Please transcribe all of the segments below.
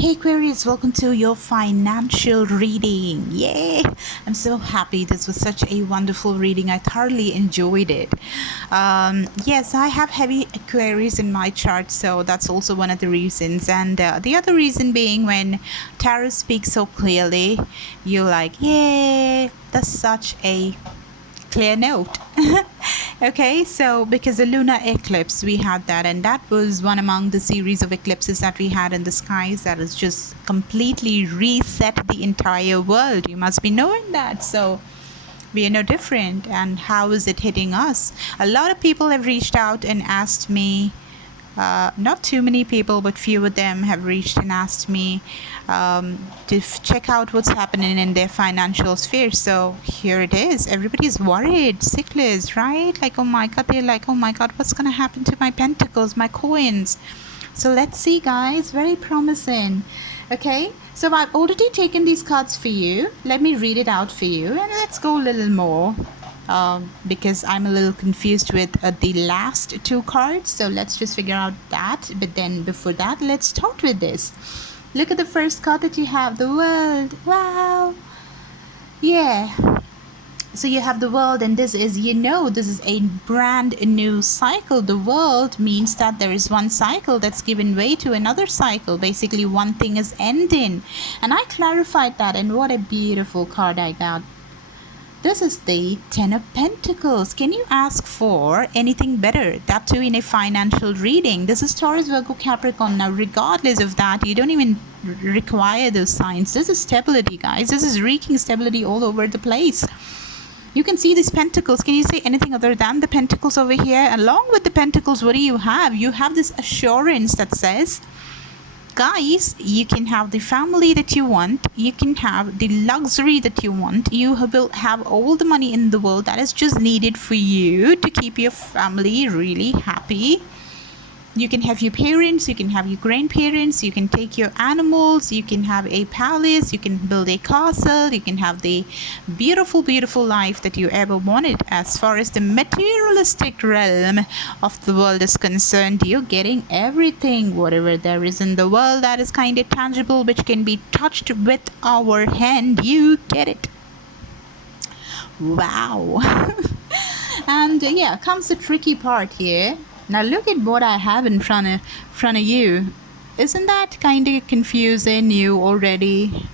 Hey Aquarius, welcome to your financial reading. Yay! I'm so happy. This was such a wonderful reading. I thoroughly enjoyed it. Yes, I have heavy Aquarius in my chart, so that's also one of the reasons. And the other reason being when tarot speaks so clearly, you're like, yay! That's such a clear note. Okay, so because the lunar eclipse we had that, and that was one among the series of eclipses that we had in the skies that has just completely reset the entire world. You must be knowing that. So we are no different. And how is it hitting us? A lot of people have reached out and asked me, not too many people, but few of them have reached and asked me to check out what's happening in their financial sphere. So here it is. Everybody's worried, sickless, right? Like, oh my god, they're like, oh my god, what's gonna happen to my pentacles, my coins? So let's see, guys. Very promising. Okay, so I've already taken these cards for you. Let me read it out for you, and let's go a little more. Because I'm a little confused with the last two cards, so let's just figure out that. But then before that, let's start with this. Look at the first card that you have, the world. Wow. Yeah, so you have the world, and this is, this is a brand new cycle. The world means that there is one cycle that's given way to another cycle. Basically one thing is ending, and I clarified that, and what a beautiful card I got. This is the Ten of Pentacles. Can you ask for anything better? That too in a financial reading. This is Taurus, Virgo, Capricorn. Now, regardless of that, you don't even require those signs. This is stability, guys. This is wreaking stability all over the place. You can see these pentacles. Can you say anything other than the pentacles over here? Along with the pentacles, what do you have? You have this assurance that says, guys, you can have the family that you want, you can have the luxury that you want, you will have all the money in the world that is just needed for you to keep your family really happy. You can have your parents, you can have your grandparents, you can take your animals, you can have a palace, you can build a castle, you can have the beautiful, beautiful life that you ever wanted. As far as the materialistic realm of the world is concerned, you're getting everything, whatever there is in the world that is kind of tangible, which can be touched with our hand, you get it. Wow. And yeah, comes the tricky part here. Now look at what I have in front of you. Isn't that kind of confusing you already?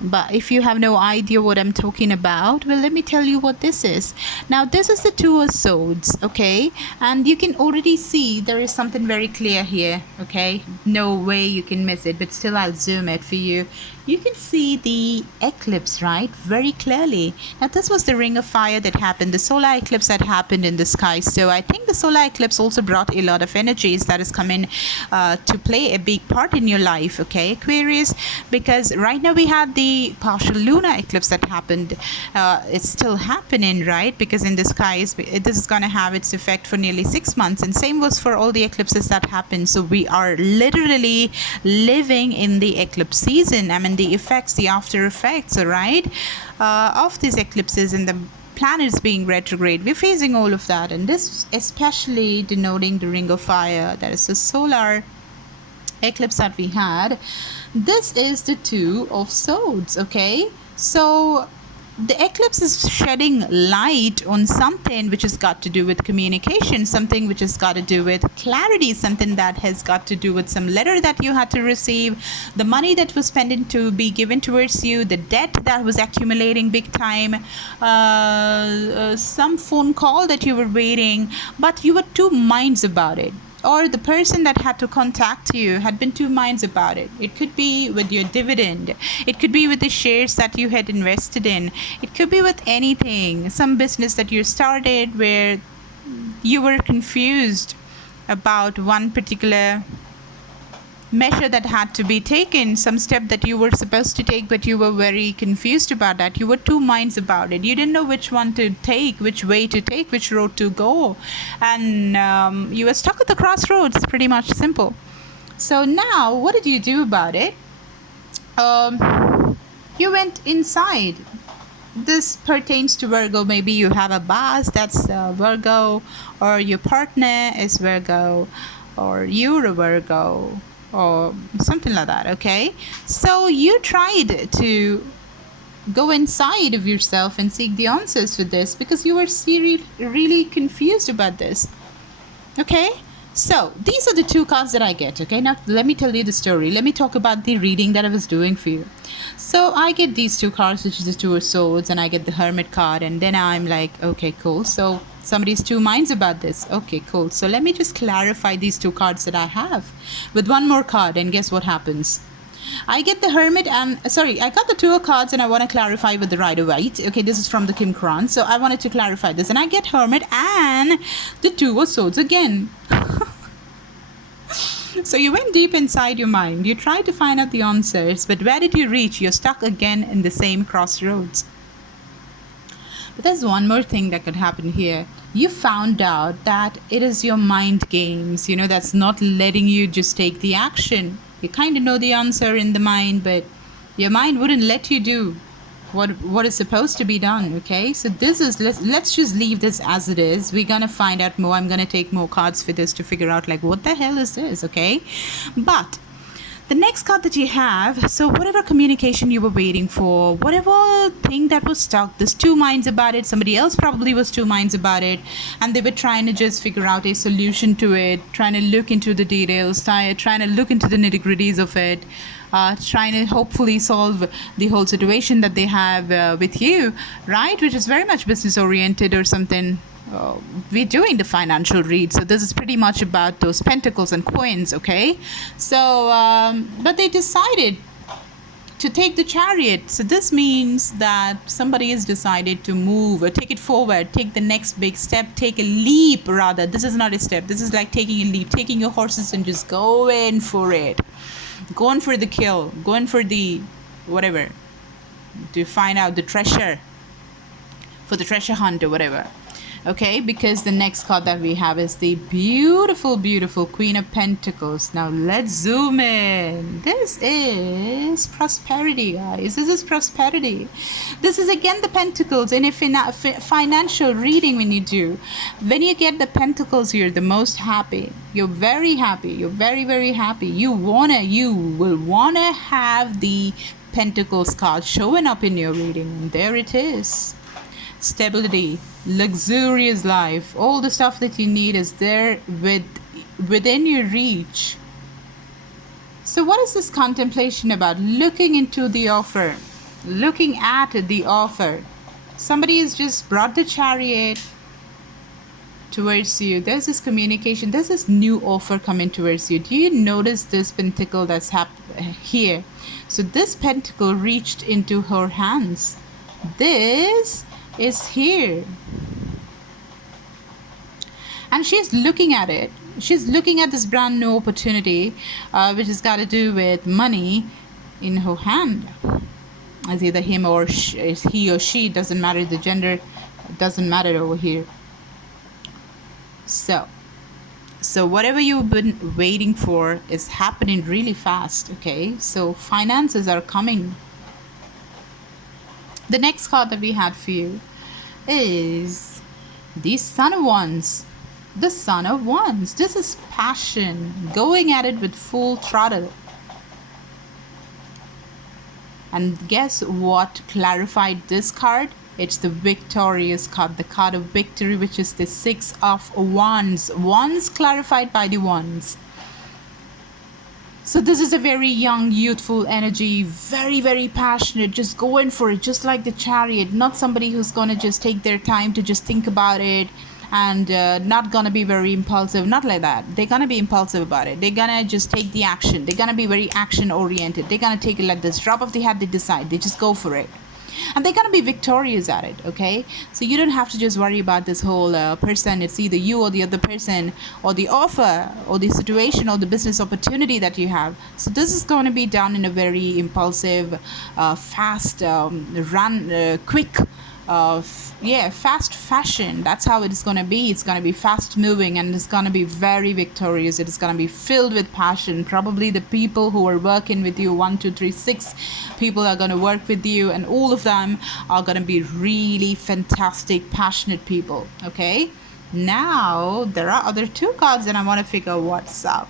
But if you have no idea what I'm talking about, well, let me tell you what this is. Now, this is the Two of Swords, okay? And you can already see there is something very clear here, okay? No way you can miss it, but still I'll zoom it for you. You can see the eclipse, right? Very clearly. Now, this was the ring of fire that happened, the solar eclipse that happened in the sky. So I think the solar eclipse also brought a lot of energies that is coming to play a big part in your life, okay, Aquarius? Because right now we had the partial lunar eclipse that happened. It's still happening, right? Because in the skies, this is going to have its effect for nearly 6 months. And same was for all the eclipses that happened. So we are literally living in the eclipse season. I mean, the effects, the after effects, right, of these eclipses and the planets being retrograde. We're facing all of that, and this especially denoting the ring of fire. That is the solar eclipse that we had. This is the Two of Swords, okay? So the eclipse is shedding light on something which has got to do with communication, something which has got to do with clarity, something that has got to do with some letter that you had to receive, the money that was spending to be given towards you, the debt that was accumulating big time, some phone call that you were waiting, but you were two minds about it. Or the person that had to contact you had been two minds about it. It could be with your dividend. It could be with the shares that you had invested in. It could be with anything. Some business that you started where you were confused about one particular measure that had to be taken, some step that you were supposed to take, but you were very confused about that. You were two minds about it. You didn't know which one to take, which way to take, which road to go, and you were stuck at the crossroads. Pretty much simple. So now what did you do about it? You went inside. This pertains to Virgo. Maybe you have a boss that's Virgo, or your partner is Virgo, or you're a Virgo. or something like that. Okay, so you tried to go inside of yourself and seek the answers for this because you were really confused about this. Okay, so these are the two cards that I get. Okay, now let me tell you the story. Let me talk about the reading that I was doing for you. So I get these two cards, which is the Two of Swords, and I get the Hermit card, and then I'm like, okay, cool. So somebody's two minds about this. Okay, cool. So let me just clarify these two cards that I have with one more card, and guess what happens? I get the Hermit and I got the Two of Cards, and I want to clarify with the Rider-Waite. Okay, this is from the Kim Kran, so I wanted to clarify this, and I get Hermit and the Two of Swords again. So you went deep inside your mind, you tried to find out the answers, but where did you reach? You're stuck again in the same crossroads. But there's one more thing that could happen here. You found out that it is your mind games, that's not letting you just take the action. You kind of know the answer in the mind, but your mind wouldn't let you do what is supposed to be done. Okay, so this is, let's just leave this as it is. We're gonna find out more. I'm gonna take more cards for this to figure out like what the hell is this. Okay, but the next card that you have, so whatever communication you were waiting for, whatever thing that was stuck, there's two minds about it. Somebody else probably was two minds about it, and they were trying to just figure out a solution to it, trying to look into the details, trying to look into the nitty-gritties of it, trying to hopefully solve the whole situation that they have with you, right? Which is very much business oriented or something. We're doing the financial read, so this is pretty much about those pentacles and coins. Okay, so but they decided to take the Chariot, so this means that somebody has decided to move or take it forward, take the next big step, take a leap. Rather, this is not a step, this is like taking a leap, taking your horses and just going for it, going for the kill, going for the whatever, to find out the treasure, for the treasure hunt or whatever. Okay, because the next card that we have is the beautiful, beautiful Queen of Pentacles. Now let's zoom in. This is prosperity, guys. This is prosperity. This is again the Pentacles in a financial reading. When you get the Pentacles, you're the most happy. You're very happy. You're very, very happy. You will wanna have the Pentacles card showing up in your reading. And there it is. Stability, luxurious life, all the stuff that you need is there within your reach. So what is this contemplation about? Looking into the offer, looking at the offer. Somebody has just brought the Chariot towards you. There's this communication, there's this new offer coming towards you. Do you notice this pentacle that's here? So this pentacle reached into her hands. This is here, and she's looking at it. She's looking at this brand new opportunity, which has got to do with money in her hand. As either him or he or she, doesn't matter the gender, doesn't matter over here. So whatever you've been waiting for is happening really fast. Okay, so finances are coming. The next card that we had for you is the Sun of Wands. The Sun of Wands. This is passion, going at it with full throttle. And guess what clarified this card? It's the victorious card, the card of victory, which is the Six of Wands. Wands clarified by the Wands. So this is a very young, youthful energy, very, very passionate, just going for it, just like the Chariot. Not somebody who's going to just take their time to just think about it and not going to be very impulsive. Not like that. They're going to be impulsive about it. They're going to just take the action. They're going to be very action-oriented. They're going to take it like this. Drop of the hat, they decide. They just go for it. And they're going to be victorious at it, okay? So you don't have to just worry about this whole person. It's either you or the other person or the offer or the situation or the business opportunity that you have. So this is going to be done in a very impulsive, fast, quick, fast fashion. That's how it's going to be. It's going to be fast moving, and it's going to be very victorious. It is going to be filled with passion. Probably the people who are working with you, 1, 2, 3, 6 people are going to work with you, and all of them are going to be really fantastic, passionate people. Okay, now there are other two cards, and I want to figure what's up.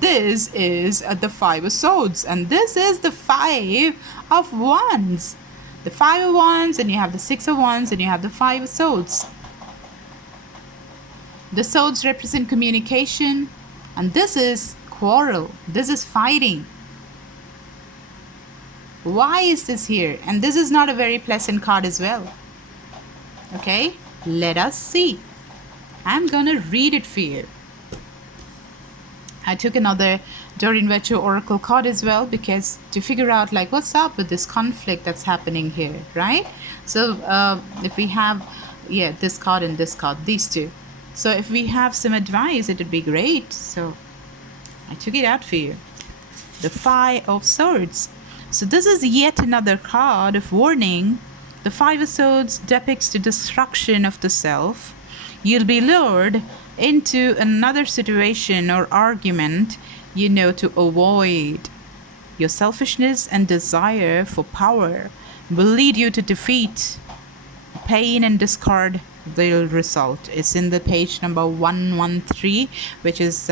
this is the Five of Swords, and this is the Five of Wands. The Five of Wands, and you have the Six of Wands, and you have the Five of Swords. The swords represent communication, and this is quarrel. This is fighting. Why is this here? And this is not a very pleasant card as well. Okay, let us see. I'm gonna read it for you. I took another Doreen Virtue Oracle card as well, because to figure out like what's up with this conflict that's happening here, right? So if we have, yeah, this card and this card, these two. So if we have some advice, it would be great. So I took it out for you. The Five of Swords. So this is yet another card of warning. The Five of Swords depicts the destruction of the self. You'll be lured into another situation or argument, you know, to avoid. Your selfishness and desire for power will lead you to defeat. Pain and discord will result. It's in the page number 113, which is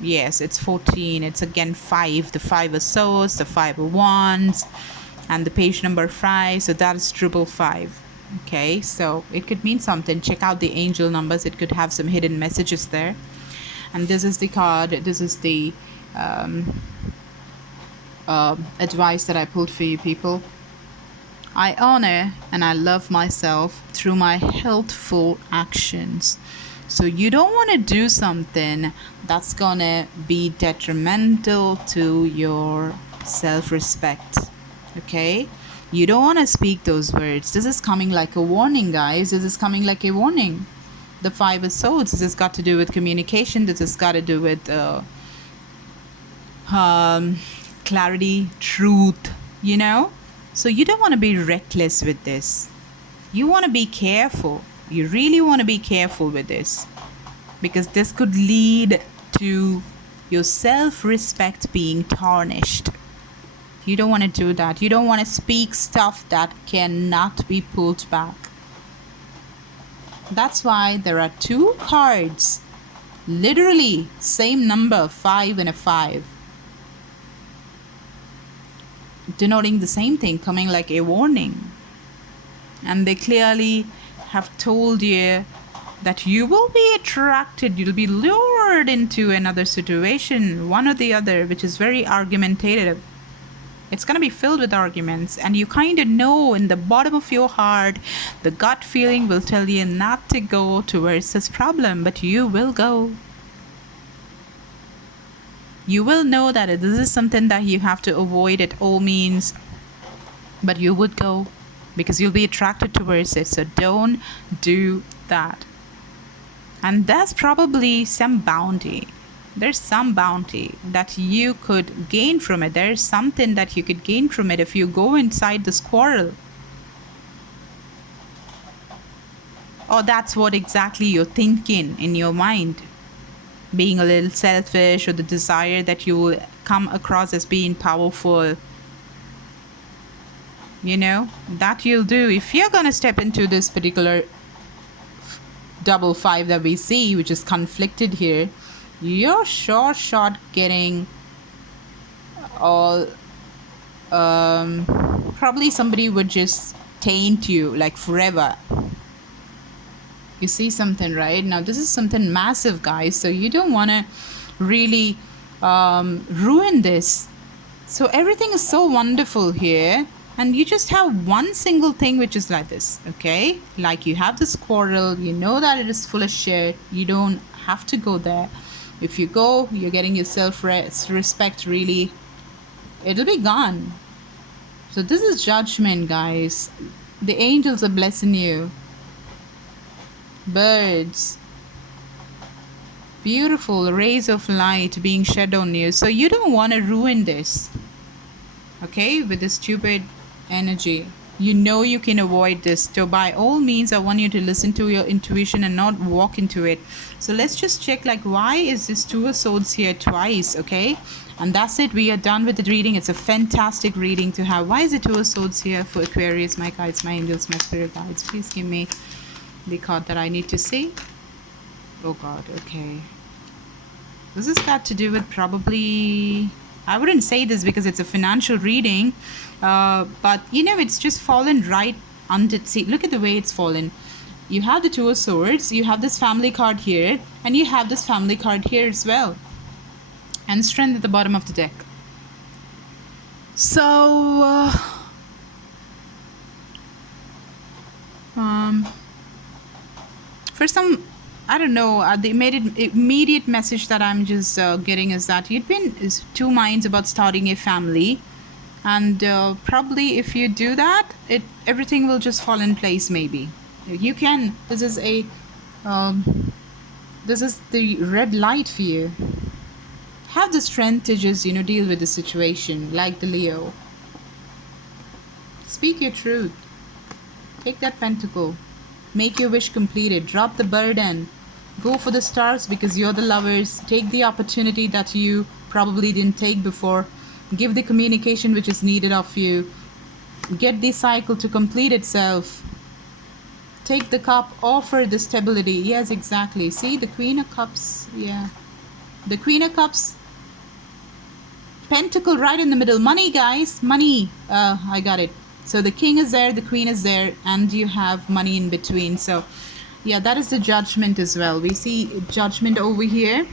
yes, it's 14. It's again 5. The Five of Swords, the Five of Wands, and the page number 5. So that is 555. Okay, so it could mean something. Check out the angel numbers. It could have some hidden messages there. And this is the card. This is the advice that I pulled for you people. I honor and I love myself through my healthful actions. So you don't want to do something that's gonna be detrimental to your self-respect. Okay, you don't want to speak those words. This is coming like a warning, guys. This is coming like a warning. The Five of Swords, this has got to do with communication. This has got to do with clarity, truth, you know. So you don't want to be reckless with this. You want to be careful. You really want to be careful with this, because this could lead to your self-respect being tarnished. You don't want to do that. You don't want to speak stuff that cannot be pulled back. That's why there are two cards, literally same number, 5 and a 5, denoting the same thing, coming like a warning. And they clearly have told you that you will be attracted, you'll be lured into another situation, one or the other, which is very argumentative. It's going to be filled with arguments, and you kind of know in the bottom of your heart, the gut feeling will tell you not to go towards this problem, but you will go. You will know that this is something that you have to avoid at all means, but you would go because you'll be attracted towards it. So don't do that. And that's probably some bounty. There's some bounty that you could gain from it. There's something that you could gain from it if you go inside this quarrel. Or that's what exactly you're thinking in your mind. Being a little selfish, or the desire that you will come across as being powerful. You know, that you'll do. If you're going to step into this particular double 5 that we see, which is conflicted here, you're sure shot getting all probably somebody would just taint you like forever. You see something, right? Now this is something massive, guys, so you don't want to really ruin this. So everything is so wonderful here, and you just have one single thing which is like this. Okay, like you have this quarrel, you know that it is full of shit, you don't have to go there. If you go, you're getting your self-respect, really, it'll be gone. So this is judgment, guys. The angels are blessing you. Birds. Beautiful rays of light being shed on you. So you don't want to ruin this. Okay, with this stupid energy. You know you can avoid this. So by all means, I want you to listen to your intuition and not walk into it. So let's just check, like, why is this Two of Swords here twice? Okay, and that's it. We are done with the reading. It's a fantastic reading to have. Why is it Two of Swords here for Aquarius? My guides, my angels, my spirit guides, please give me the card that I need to see. Oh God, okay. This has got to do with probably, I wouldn't say this because it's a financial reading, but you know, it's just fallen right under. See, look at the way it's fallen. You have the Two of Swords, you have this family card here, and you have this family card here as well. And Strength at the bottom of the deck. So, for some, I don't know, the immediate message that I'm just getting is that you've been two minds about starting a family. And probably if you do that, everything will just fall in place maybe. You can, this is the red light for you. Have the strength to just, deal with the situation like the Leo. Speak your truth. Take that pentacle. Make your wish completed. Drop the burden. Go for the stars because you're the lovers. Take the opportunity that you probably didn't take before. Give the communication which is needed of you. Get the cycle to complete itself. Take the cup. Offer the stability. Yes, exactly. See, the Queen of Cups. Yeah. The Queen of Cups. Pentacle right in the middle. Money, guys. Money. I got it. So the king is there, the queen is there, and you have money in between. So yeah, that is the Judgment as well. We see Judgment over here.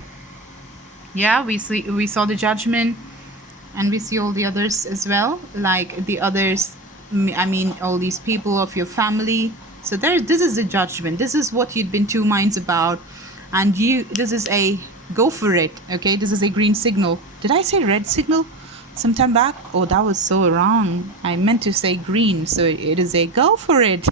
Yeah, we saw the Judgment, and we see all the others as well, like the others, I mean all these people of your family. So this is the Judgment. This is what you'd been two minds about, and this is a go for it. Okay, this is a green signal. Did I say red signal sometime back? Oh, that was so wrong. I meant to say green, so it is a go for it.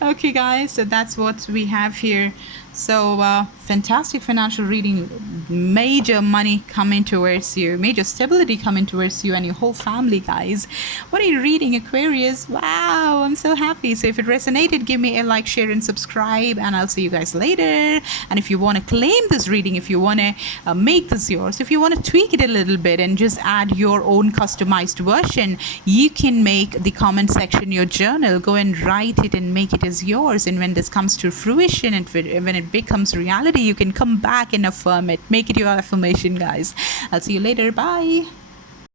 Okay guys, so that's what we have here. So fantastic financial reading, major money coming towards you, major stability coming towards you and your whole family, guys. What are you reading, Aquarius? Wow, I'm so happy. So if it resonated, give me a like, share and subscribe, and I'll see you guys later. And if you want to claim this reading, if you want to make this yours, if you want to tweak it a little bit and just add your own customized version, you can make the comment section your journal. Go and write it and make it as yours. And when this comes to fruition and when it becomes reality, you can come back and affirm it. Make it your affirmation, guys. I'll see you later. Bye.